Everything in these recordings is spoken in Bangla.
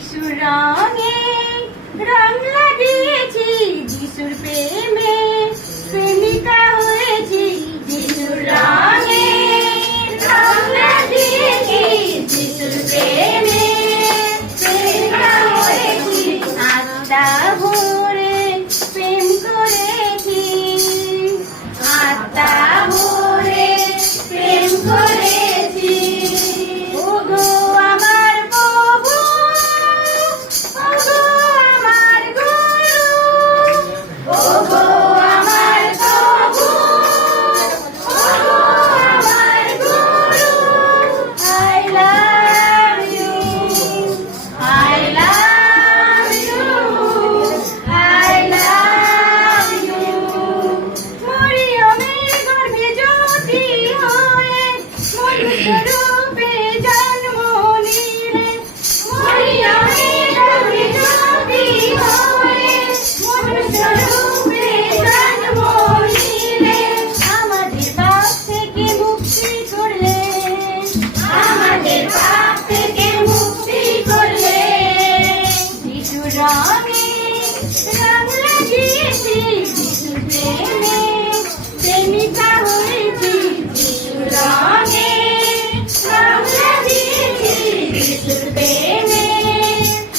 যিশুর রঙে রং লাগিয়েছি, যিশুর প্রেমে প্রেমিকা হয়েছি। যিশুর রঙে রং লাগিয়েছি, যিশুর প্রেমে প্রেমিকা হয়েছি। আত্মা ভরে প্রেম করেছি, আত্মা ভরে প্রেম করেছি। ওগো আমার প্রভু, ওগো আমার গুরু, ওগো আমার প্রভু, ওগো আমার গুরু। I love you, I love you, I love you. মরিয়মের গর্ভে জ্যোতি হয়ে মনুষ্যরূপে জন্ম নিলে, মরিয়মের গর্ভে জ্যোতি হয়ে মনুষ্যরূপে জন্ম নিলে। আমাদের পাপ থেকে মুক্তি করলে, আমাদের পাপ থেকে মুক্তি করলে। যিশুর রঙে রং লাগিয়েছি, যিশুর প্রেমে প্রেমিকা হয়েছি। যিশুর রঙে রং লাগিয়েছি, যিশুর প্রেমে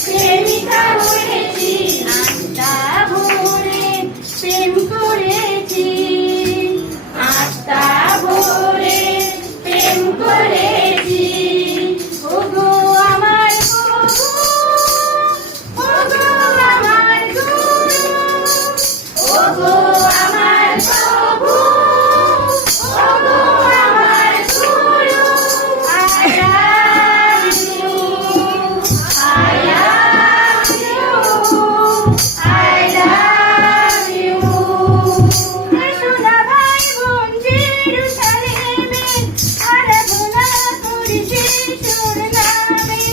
প্রেমিকা হয়েছি। আত্মা ভরে প্রেম করেছি, আত্মা ভরে প্রেম করেছি। ওগো আমার প্রভু, ওগো আমার গুরু, ওগো আমার প্রভু, ওগো আমার গুরু। I love you, I love you, I love you. এসো না ভাই বোন জেরুসালেমে, আরাধনা করি যিশুর নামে।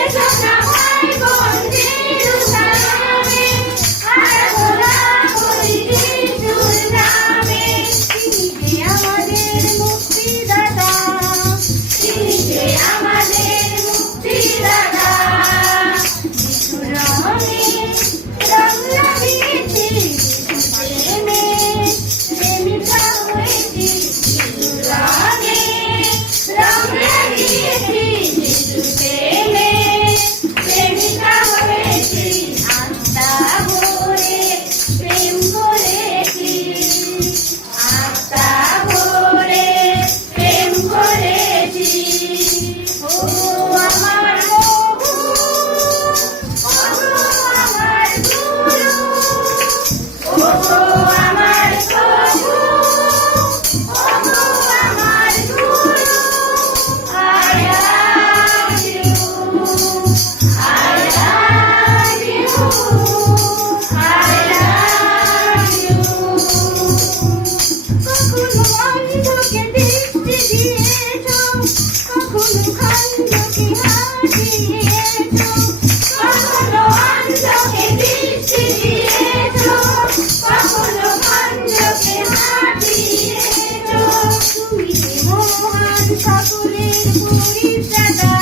এসো না ভাই বোন জেরুসালেমে, আরাধনা করি যিশুর নামে। তিনি যে আমাদের মুক্তিদাতা, তিনি যে আমাদের মুক্তিদাতা। যিশুর রঙে রং লাগিয়েছি, যিশুর প্রেমে প্রেমিকা হয়েছি। যিশুর রঙে রং লাগিয়েছি, যিশুর প্রেমে প্রেমিকা হয়েছি। আত্মা ভরে প্রেম করেছি, আত্মা ভরে প্রেম করেছি। ওগো আমার প্রভু, ওগো আমার গুরু, ওগো আমার প্রভু, ওগো আমার গুরু। I love you, I love you, I love you. কখনো অন্ধকে দৃষ্টি দিয়েছো, কখনো খণ্ডকে হাসিয়েছো, কখনো অন্ধকে দৃষ্টি দিয়েছো, কখনো খণ্ডকে হাসিয়েছো। তুমি যে মহান সকলের পরিত্রাতা,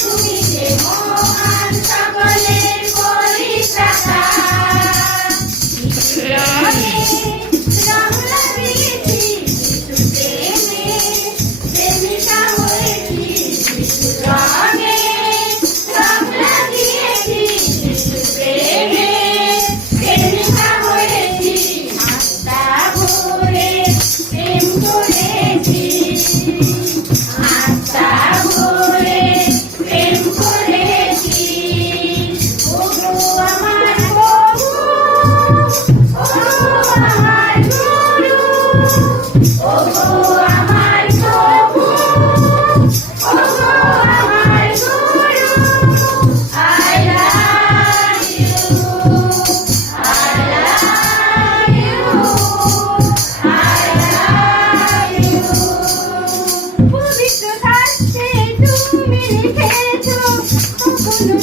তুমি যে মহান সকলের পরিত্রাতা। যিশুর রঙে রং লাগিয়েছি, যিশুর প্রেমে প্রেমিকা হয়েছি। যিশুর রঙে রং লাগিয়েছি, যিশুর প্রেমে প্রেমিকা হয়েছি। আত্মা ভরে প্রেম করেছি, আত্মা ভরে প্রেম করেছি। ওগো আমার প্রভু, ওগো আমার গুরু, ওগো আমার প্রভু, ওগো আমার গুরু। I love you, I love you, I love you. পবিত্র শাস্ত্রে তুমি লিখেছো, কখনো